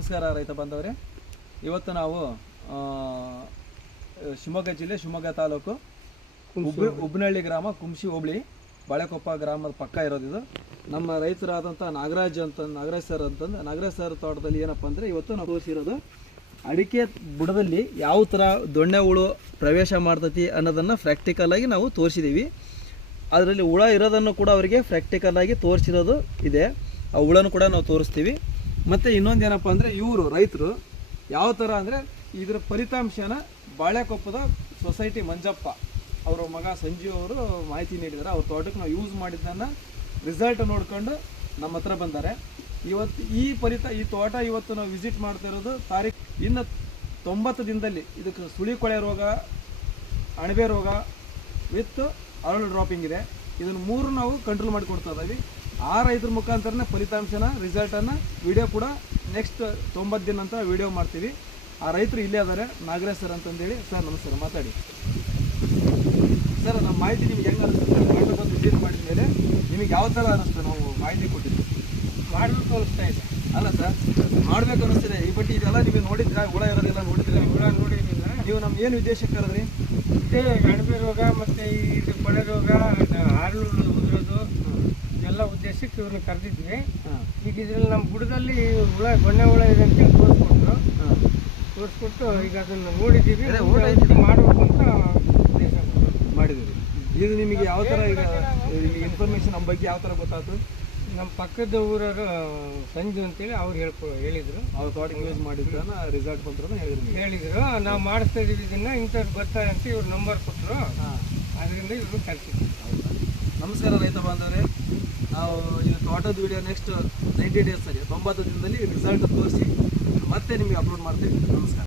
ನಮಸ್ಕಾರ ರೈತ ಬಾಂಧವರೇ. ಇವತ್ತು ನಾವು ಶಿವಮೊಗ್ಗ ಜಿಲ್ಲೆ ಶಿವಮೊಗ್ಗ ತಾಲೂಕು ಉಬ್ನಹಳ್ಳಿ ಗ್ರಾಮ ಕುಂಸಿ ಹೋಬಳಿ ಬಾಳೆಕೊಪ್ಪ ಗ್ರಾಮದ ಪಕ್ಕ ಇರೋದಿದು. ನಮ್ಮ ರೈತರಾದಂಥ ನಾಗರಾಜ್ ಸರ್ ತೋಟದಲ್ಲಿ ಏನಪ್ಪ ಅಂದರೆ ಇವತ್ತು ನಾವು ತೋರಿಸಿರೋದು ಅಡಿಕೆ ಬುಡದಲ್ಲಿ ಯಾವ ಥರ ದೊಣ್ಣೆ ಹುಳು ಪ್ರವೇಶ ಮಾಡ್ತೈತಿ ಅನ್ನೋದನ್ನು ಪ್ರಾಕ್ಟಿಕಲಾಗಿ ನಾವು ತೋರಿಸಿದ್ದೀವಿ. ಅದರಲ್ಲಿ ಹುಳ ಇರೋದನ್ನು ಕೂಡ ಅವರಿಗೆ ಪ್ರಾಕ್ಟಿಕಲಾಗಿ ತೋರಿಸಿರೋದು ಇದೆ. ಆ ಹುಳನೂ ಕೂಡ ನಾವು ತೋರಿಸ್ತೀವಿ. ಮತ್ತು ಇನ್ನೊಂದು ಏನಪ್ಪ ಅಂದರೆ ಇವರು ರೈತರು ಯಾವ ಥರ ಅಂದರೆ ಇದರ ಫಲಿತಾಂಶನ ಬಾಳೆಕೊಪ್ಪದ ಸೊಸೈಟಿ ಮಂಜಪ್ಪ ಅವರ ಮಗ ಸಂಜೀವ್ ಅವರು ಮಾಹಿತಿ ನೀಡಿದ್ದಾರೆ. ಅವ್ರ ತೋಟಕ್ಕೆ ನಾವು ಯೂಸ್ ಮಾಡಿದ್ದನ್ನು ರಿಸಲ್ಟ್ ನೋಡ್ಕೊಂಡು ನಮ್ಮ ಹತ್ರ ಬಂದ್ದಾರೆ. ಇವತ್ತು ಈ ತೋಟ ಇವತ್ತು ನಾವು ವಿಸಿಟ್ ಮಾಡ್ತಾ ಇರೋದು ಇನ್ನು 90 ದಿನದಲ್ಲಿ ಇದಕ್ಕೆ ಸುಳಿಕೊಳೆ ರೋಗ, ಅಣಬೆ ರೋಗ ವಿತ್ ಅರಳು ಡ್ರಾಪಿಂಗ್ ಇದೆ. ಇದನ್ನು 3 ನಾವು ಕಂಟ್ರೋಲ್ ಮಾಡಿ ಕೊಡ್ತಾ ಇದ್ದೀವಿ. ಆ ರೈತರ ಮುಖಾಂತರನೇ ಫಲಿತಾಂಶನ ರಿಸಲ್ಟನ್ನು ವಿಡಿಯೋ ಕೂಡ ನೆಕ್ಸ್ಟ್ 90 ದಿನ ನಂತರ ವಿಡಿಯೋ ಮಾಡ್ತೀವಿ. ಆ ರೈತರು ಇಲ್ಲೇ ಅದಾರೆ, ನಾಗರಾಜ್ ಸರ್ ಅಂತಂದೇಳಿ. ಸರ್ ನಮಸ್ಕಾರ, ಮಾತಾಡಿ ಸರ್. ನಮ್ಮ ಮಾಹಿತಿ ನಿಮ್ಗೆ ಹೆಂಗೆ ಅನಿಸುತ್ತೆ? ತೋಟ ಬಂದು ವಿಸಿಟ್ ಮಾಡಿದ ಮೇಲೆ ನಿಮಗೆ ಯಾವ ಥರ ಅನ್ನಿಸ್ತು? ನಾವು ಮಾಹಿತಿ ಕೊಟ್ಟಿದ್ದೀವಿ, ಮಾಡಬೇಕು ಅನಿಸ್ತಾ ಇದೆ. ಅಲ್ಲ ಸರ್, ಮಾಡಬೇಕು ಅನ್ನಿಸ್ತಿದೆ. ಈ ಬಟ್ ಇದೆಲ್ಲ ನೀವು ನೋಡಿದ್ರೆ ಹುಳ ಇರೋದೆಲ್ಲ ನೋಡಿದ್ರೆ ಹುಳ ನೋಡಿರಲಿಲ್ಲ. ನೀವು ನಮ್ಗೆ ಏನು ಉದ್ದೇಶಕ್ಕೆ ಕರೆದ್ರಿ? ಇದೇ ಅಣಬೆ ರೋಗ ಮತ್ತು ಇದು ಕೊಳೆ ರೋಗ, ಹಾಲು ಉದುರೋದು ಎಲ್ಲ ಉದ್ದೇಶಕ್ಕೆ ಇವ್ರನ್ನ ಕರೆದಿದ್ವಿ. ಈಗ ಇದರಲ್ಲಿ ನಮ್ಮ ಬುಡದಲ್ಲಿ ಗೊಣ್ಣೆ ಹುಳ ಇದೆ ಅಂತೇಳಿ ತೋರಿಸ್ಕೊಟ್ಟು ಈಗ ಅದನ್ನು ನೋಡಿದ್ದೀವಿ, ಮಾಡಬೇಕು ಅಂತ ಉದ್ದೇಶ ಮಾಡಿದ್ದೀವಿ. ಇದು ನಿಮಗೆ ಯಾವ ಥರ ಈಗ ಇನ್ಫಾರ್ಮೇಷನ್ ನಮ್ಮ ಬಗ್ಗೆ ಯಾವ ಥರ ಗೊತ್ತಾಯ್ತು? ನಮ್ಮ ಪಕ್ಕದ ಊರವರು ಸಂಜು ಅಂತೇಳಿ ಅವ್ರು ಹೇಳಿದರು. ಅವ್ರು ತೋಟಕ್ಕೆ ಯೂಸ್ ಮಾಡಿದ್ದನ್ನ ರಿಸಲ್ಟ್ ಬಂದ್ರು ಹೇಳಿದರು. ನಾವು ಮಾಡಿಸ್ತಾ ಇದ್ದೀವಿ ಇದನ್ನು, ಇಂಥವ್ರು ಬರ್ತಾರೆ ಅಂತ ಇವ್ರು ನಂಬರ್ ಕೊಟ್ಟರು. ಅದರಿಂದ ಇವರು ಕಳಿಸಿದ್ರು. ನಮಸ್ಕಾರ ರೈತ ಬಾಂಧವರೇ. ನಾವು ಇದು ತೋಟದ ವಿಡಿಯೋ ನೆಕ್ಸ್ಟ್ 90 ಡೇಸ್ 90 ದಿನದಲ್ಲಿ ರಿಸಲ್ಟ್ ತೋರಿಸಿ ಮತ್ತೆ ನಿಮಗೆ ಅಪ್ಲೋಡ್ ಮಾಡ್ತೀವಿ. ನಮಸ್ಕಾರ.